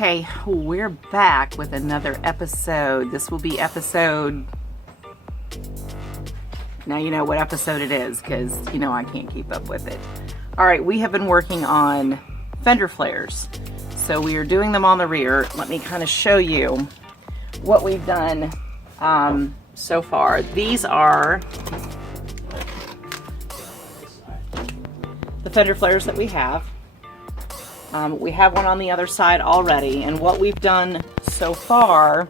Okay, we're back with another episode. This will be episode... Now you know what episode it is, because you know I can't keep up with it. Alright, we have been working on fender flares. So we are doing them on the rear. Let me kind of show you what we've done so far. These are the fender flares that we have. We have one on the other side already, and what we've done so far,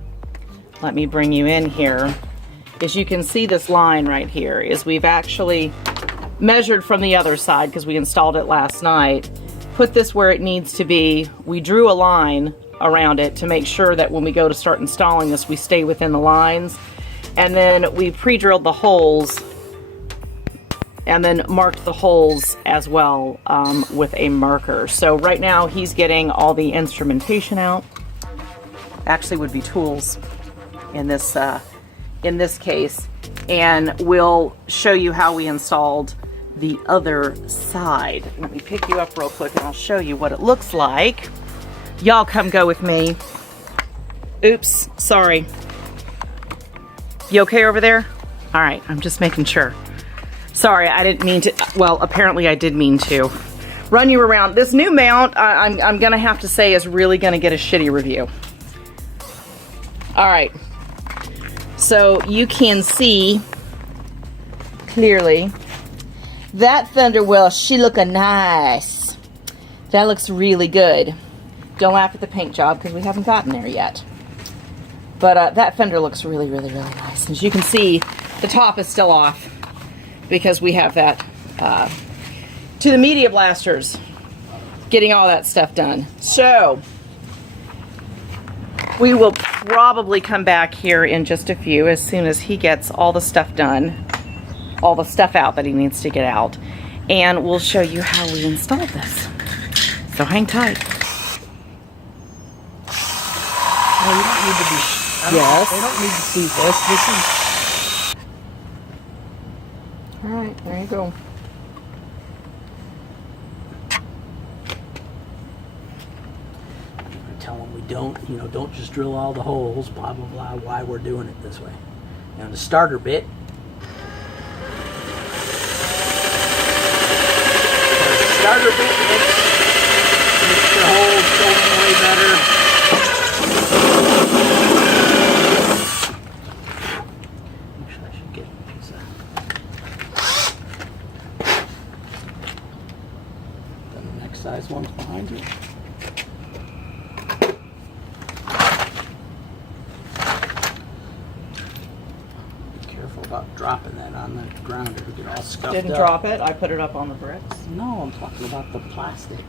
let me bring you in here, is you can see this line right here, is we've actually measured from the other side because we installed it last night, put this where it needs to be. We drew a line around it to make sure that when we go to start installing this, we stay within the lines, and then we pre-drilled the holes and then marked the holes as well with a marker. So right now he's getting all the instrumentation out. Actually would be tools in this case, and we'll show you how we installed the other side. Let me pick you up real quick and I'll show you what it looks like. Y'all come go with me. Oops, sorry. You okay over there? All right, I'm just making sure. Sorry, I didn't mean to. Well, apparently I did mean to run you around. This new mount, I'm gonna have to say, is really gonna get a shitty review. All right, so you can see clearly that fender well, she looking nice. That looks really good. Don't laugh at the paint job because we haven't gotten there yet. But that fender looks really, really, really nice. As you can see, the top is still off, because we have that to the media blasters, getting all that stuff done. So we will probably come back here in just a few as soon as he gets all the stuff done, all the stuff out that he needs to get out, and we'll show you how we installed this. So hang tight. No, you don't need to be. Yes. They don't need to see this. This is. All right, there you go. Tell them we don't just drill all the holes, blah, blah, blah, why we're doing it this way. Now the starter bit. The starter bit makes the holes go in way better. Actually, I should get a piece of. Size ones behind you. Be careful about dropping that on the ground, it'll get all scuffed up. Didn't drop it, I put it up on the bricks. No, I'm talking about the plastic.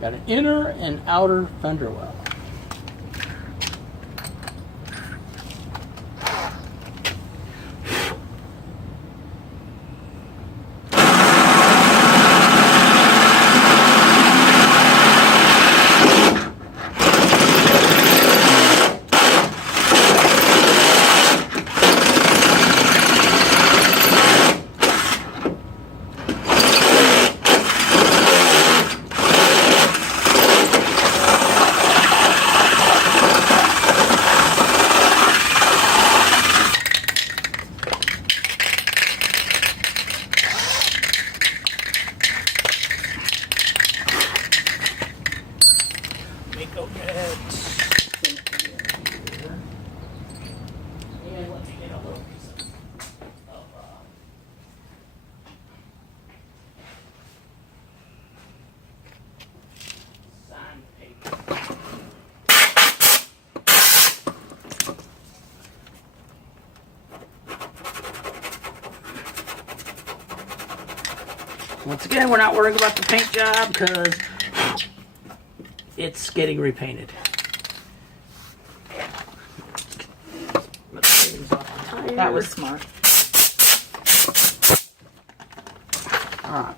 Got an inner and outer fender well. Once again, we're not worrying about the paint job because it's getting repainted. That was smart. All right.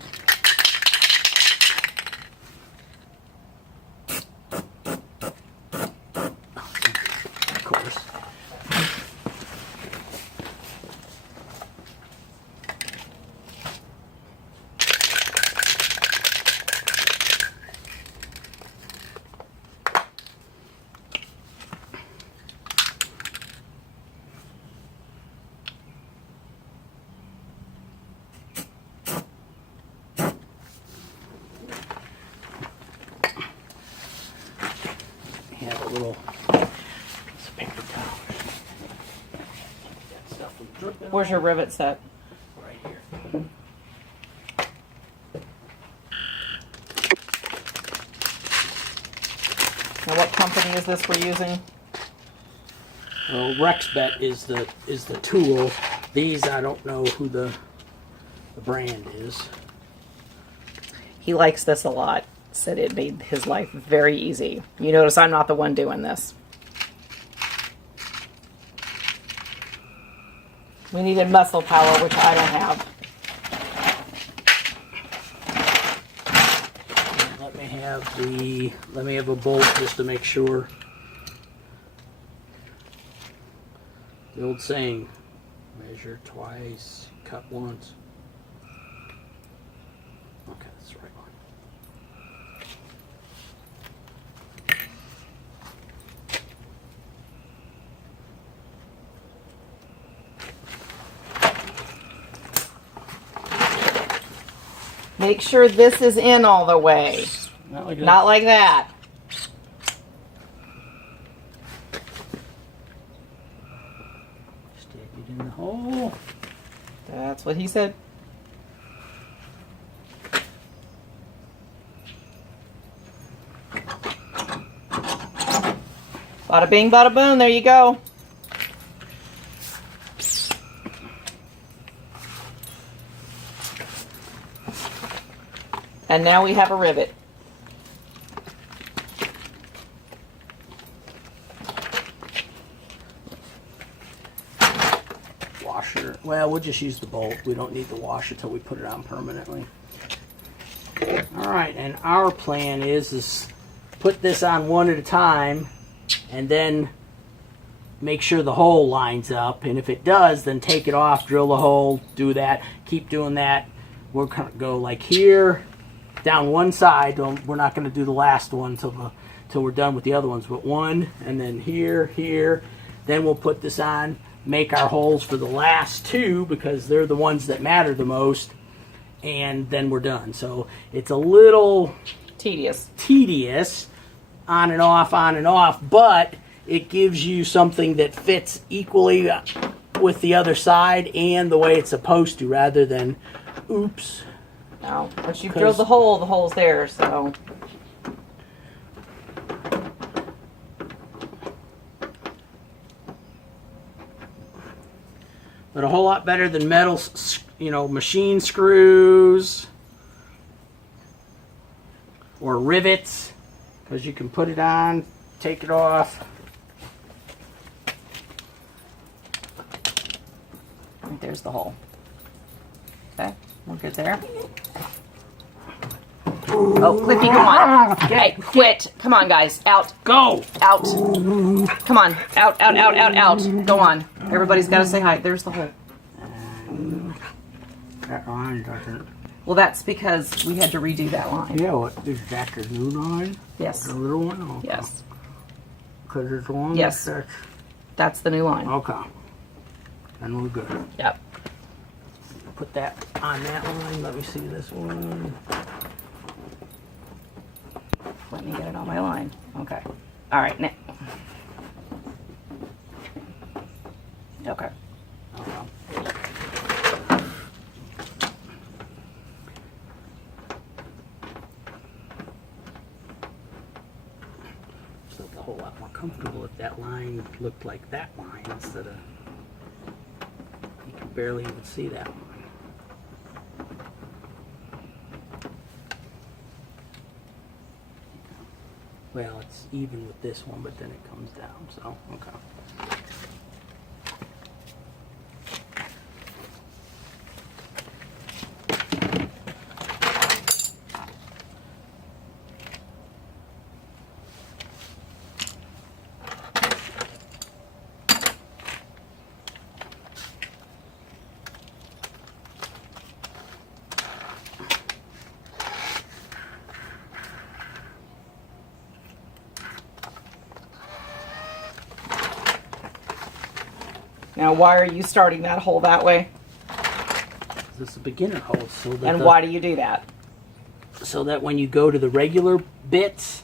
Of course. Have a little piece of paper towel. That stuff was dripping. Where's your rivet set? Right here. Now, what company is this we're using? Well, Rexbet is the tool. These I don't know who the brand is. He likes this a lot. Said it made his life very easy. You notice I'm not the one doing this. We needed muscle power, which I don't have. Let me have a bolt just to make sure. The old saying, measure twice, cut once. Okay, that's the right one. Make sure this is in all the way. Not like that. Not like that. Stick it in the hole. That's what he said. Bada bing, bada boom. There you go. And now we have a rivet. Washer. Well, we'll just use the bolt. We don't need the washer till we put it on permanently. All right, and our plan is put this on one at a time, and then make sure the hole lines up. And if it does, then take it off, drill the hole, do that, keep doing that. We're gonna go like here, down one side. We're not going to do the last one till we're done with the other ones, but one, and then here, here. Then we'll put this on, make our holes for the last two because they're the ones that matter the most, and then we're done. So it's a little tedious, on and off, but it gives you something that fits equally with the other side and the way it's supposed to, rather than oops. No, once you've drilled the hole's there, so. But a whole lot better than metal, machine screws or rivets, because you can put it on, take it off. Right there's the hole. Okay, we're good there. Oh, Cliffy, come on. Hey, quit. Come on, guys. Out. Go! Out. Come on. Out. Go on. Everybody's got to say hi. There's the hole. That line doesn't. Well, that's because we had to redo that line. Yeah, what is that, the new line? Yes. The little one? Okay. Yes. Because it's long? Yes. That's the new line. Okay. And we're good. Yep. Put that on that line. Let me see this one. Let me get it on my line. Okay. All right. Now. Okay. It's a whole lot more comfortable if that line looked like that line instead of, you can barely even see that one. Well, it's even with this one, but then it comes down, so, okay. Now, why are you starting that hole that way? This is a beginner hole, so that And why do you do that? So that when you go to the regular bits,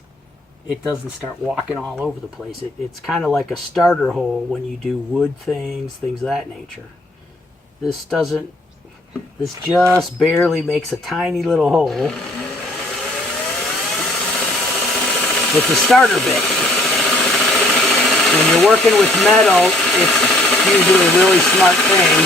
it doesn't start walking all over the place. It's kind of like a starter hole when you do wood things of that nature. This doesn't, this just barely makes a tiny little hole. It's a starter bit. When you're working with metal, it's usually a really smart thing.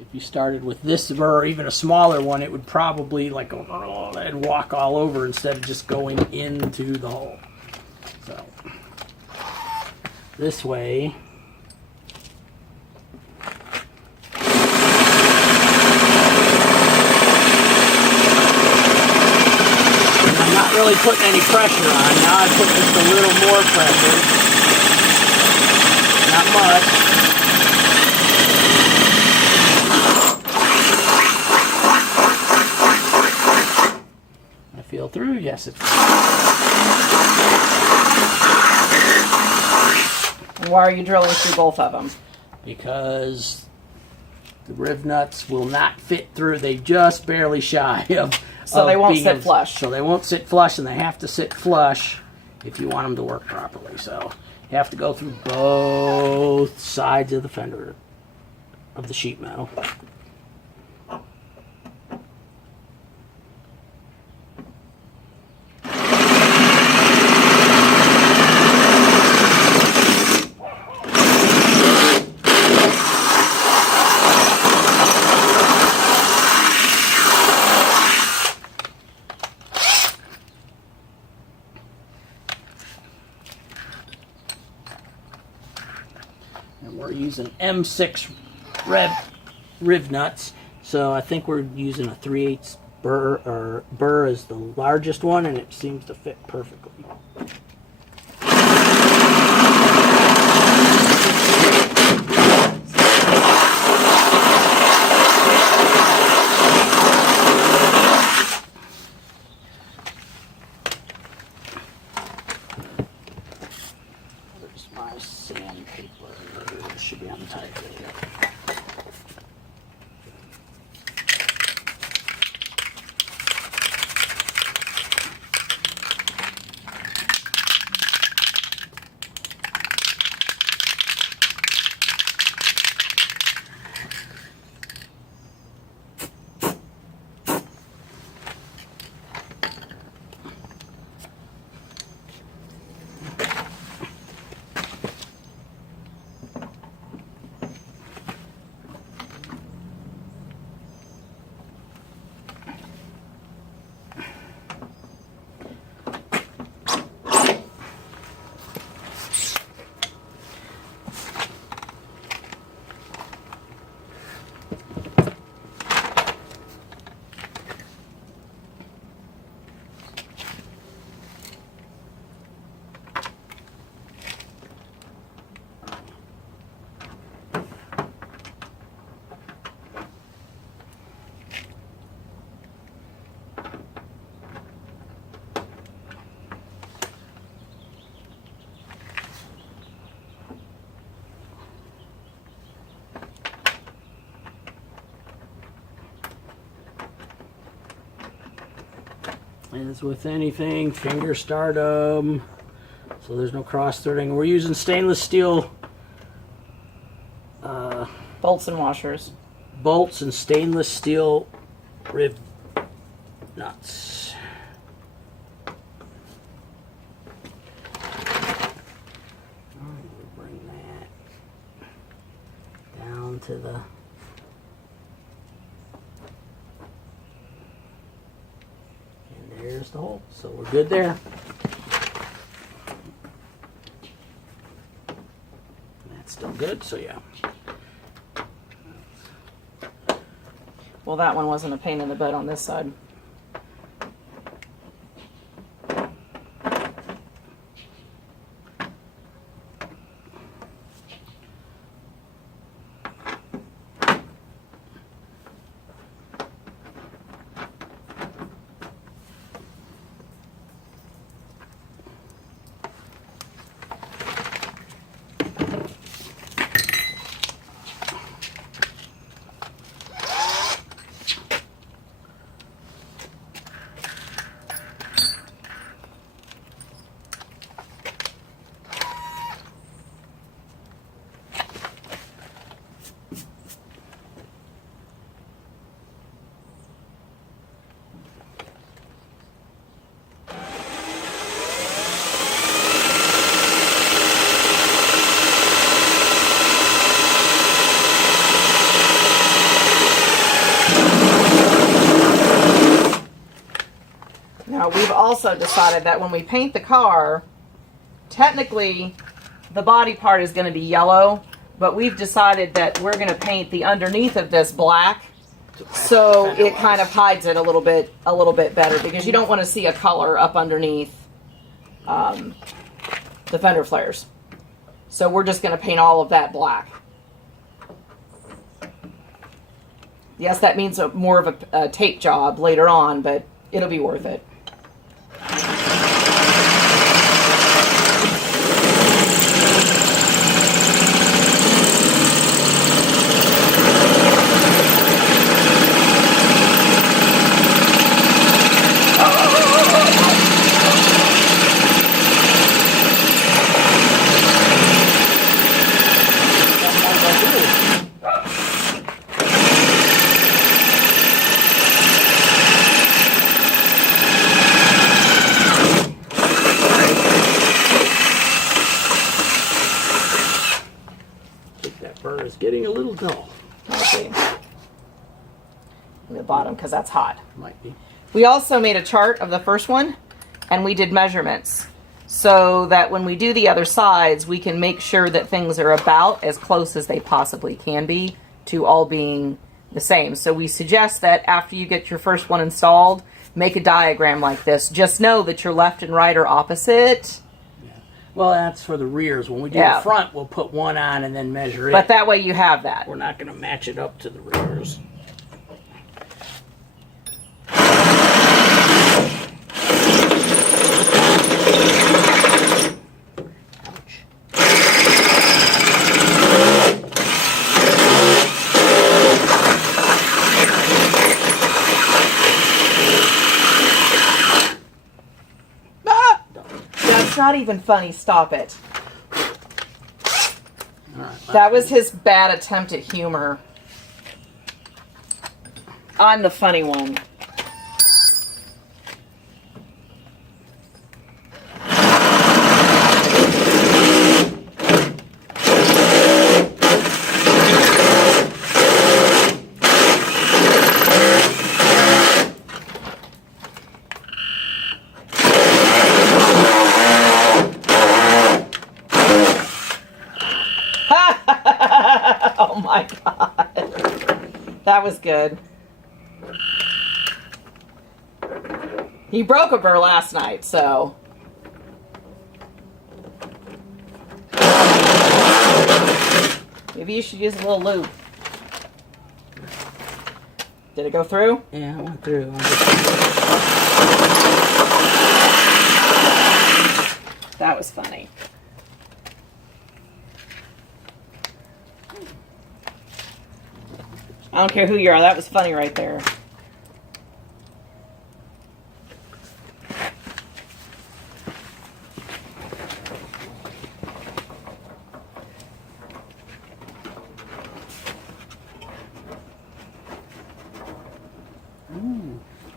If you started with this or even a smaller one, it would probably like go and walk all over instead of just going into the hole. So this way, I'm not really putting any pressure on. Now I put just a little more pressure. Not much. Feel through? Yes, it's. And why are you drilling through both of them? Because the riv nuts will not fit through. They just barely shy of. So they won't sit flush. So they won't sit flush, and they have to sit flush if you want them to work properly. So you have to go through both sides of the fender of the sheet metal. We're using M6 riv nuts, so I think we're using a 3/8 Burr, or Burr is the largest one, and it seems to fit perfectly. There's my sandpaper. It should be on the typewriter. As with anything, finger start them, so there's no cross threading. We're using stainless steel Bolts and washers. Bolts and stainless steel riv nuts. We'll bring that just a hole. So we're good there. That's still good, so yeah. Well, that one wasn't a pain in the butt on this side. Now, we've also decided that when we paint the car, technically the body part is going to be yellow, but we've decided that we're going to paint the underneath of this black, so it kind of hides it a little bit better, because you don't want to see a color up underneath the fender flares. So we're just going to paint all of that black. Yes, that means more of a tape job later on, but it'll be worth it. Getting a little dull. Let's see. In the bottom, because that's hot. Might be. We also made a chart of the first one, and we did measurements, so that when we do the other sides, we can make sure that things are about as close as they possibly can be to all being the same. So we suggest that after you get your first one installed, make a diagram like this. Just know that your left and right are opposite. Well, that's for the rears. When we do the front, we'll put one on and then measure it. But that way you have that. We're not going to match it up to the rears. Not even funny. Stop it. Right, that was his bad attempt at humor. I'm the funny one. Oh my God. That was good. He broke a burr last night, so. Maybe you should use a little lube. Did it go through? Yeah, it went through. That was funny. I don't care who you are, that was funny right there.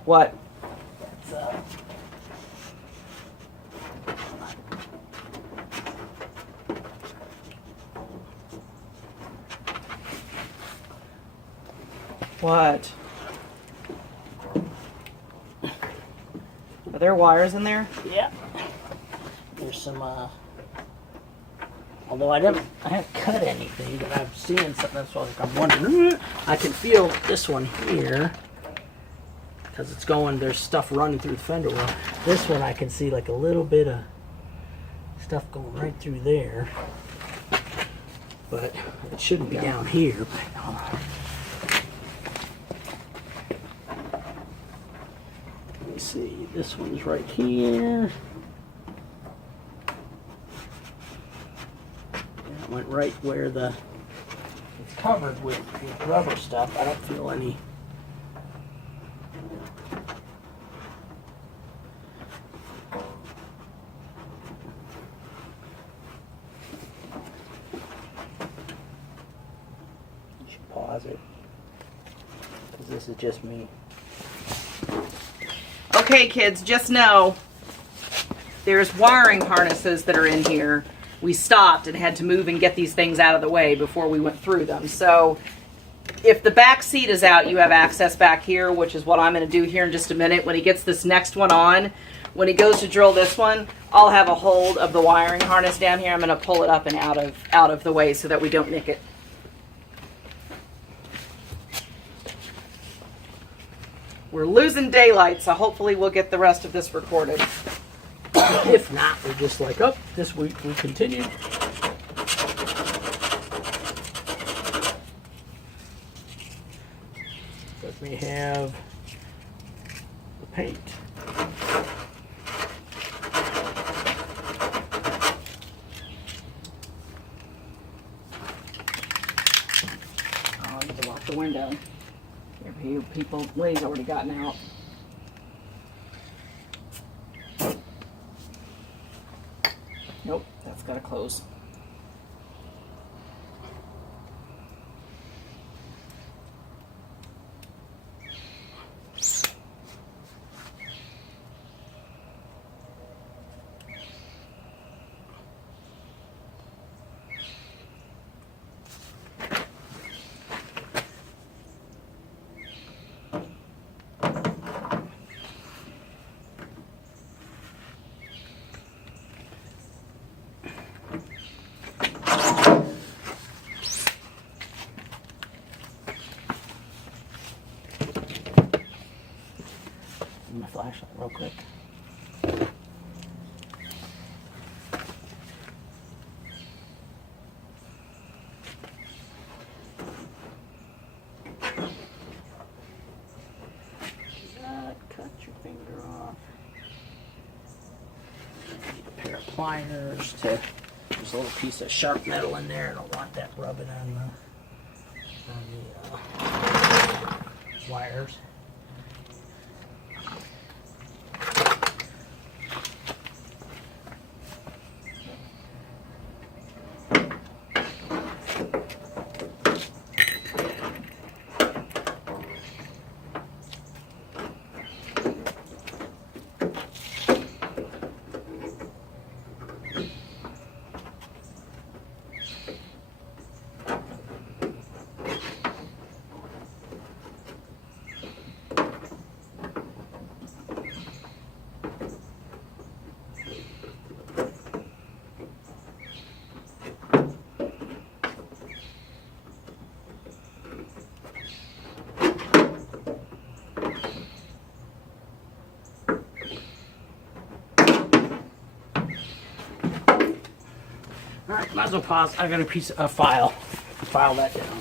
What? What? there wires in there? Yeah. There's some, although I haven't cut anything, but I'm seeing something. That's why I'm wondering. I can feel this one here because it's going. There's stuff running through the fender well. This one I can see like a little bit of stuff going right through there, but it shouldn't be down here. Let me see. This one's right here. Went right where it's covered with rubber stuff. I don't feel any. You should pause it because this is just me. Okay, kids, just know there's wiring harnesses that are in here. We stopped and had to move and get these things out of the way before we went through them. So if the back seat is out, you have access back here, which is what I'm going to do here in just a minute. When he gets this next one on, when he goes to drill this one, I'll have a hold of the wiring harness down here. I'm going to pull it up and out of the way so that we don't nick it. We're losing daylight, so hopefully we'll get the rest of this recorded. If not, we're just like, oh, this week we continue. Let me have the paint. Oh, I need to lock the window. Here, people, Way's already gotten out. Nope, that's got to close. My flashlight real quick. Cut your finger off. Need a pair of pliers to. There's a little piece of sharp metal in there. I don't want that rubbing on the wires. Alright, might as well pause. I got a file. File that down.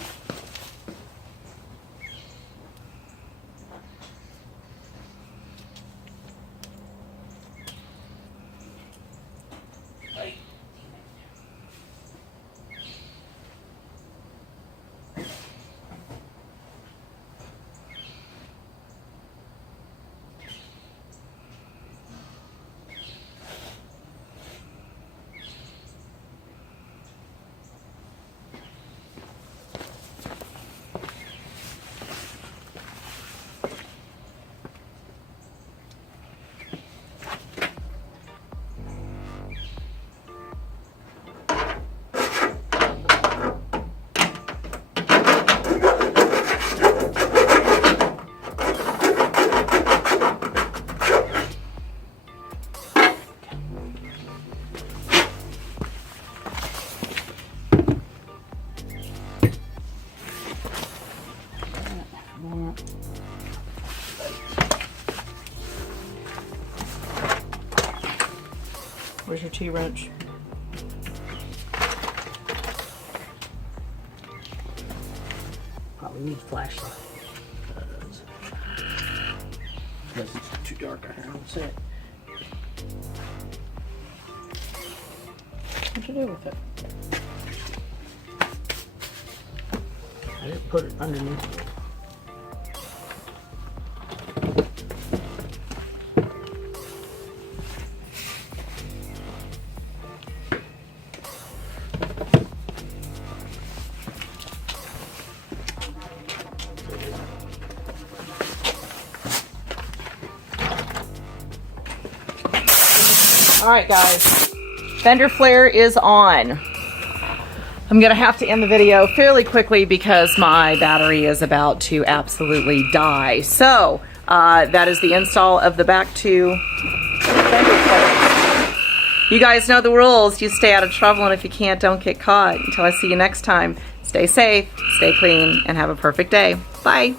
Where's your T-wrench? Probably need a flashlight. Because it's too dark out here, I don't see it. What'd you do with it? I didn't put it underneath. All right, guys, Fender flare is on. I'm gonna have to end the video fairly quickly because my battery is about to absolutely die. So that is the install of the back two Fender flares. You guys know the rules. You stay out of trouble, and if you can't, don't get caught. Until I see you next time, stay safe, stay clean, and have a perfect day. Bye.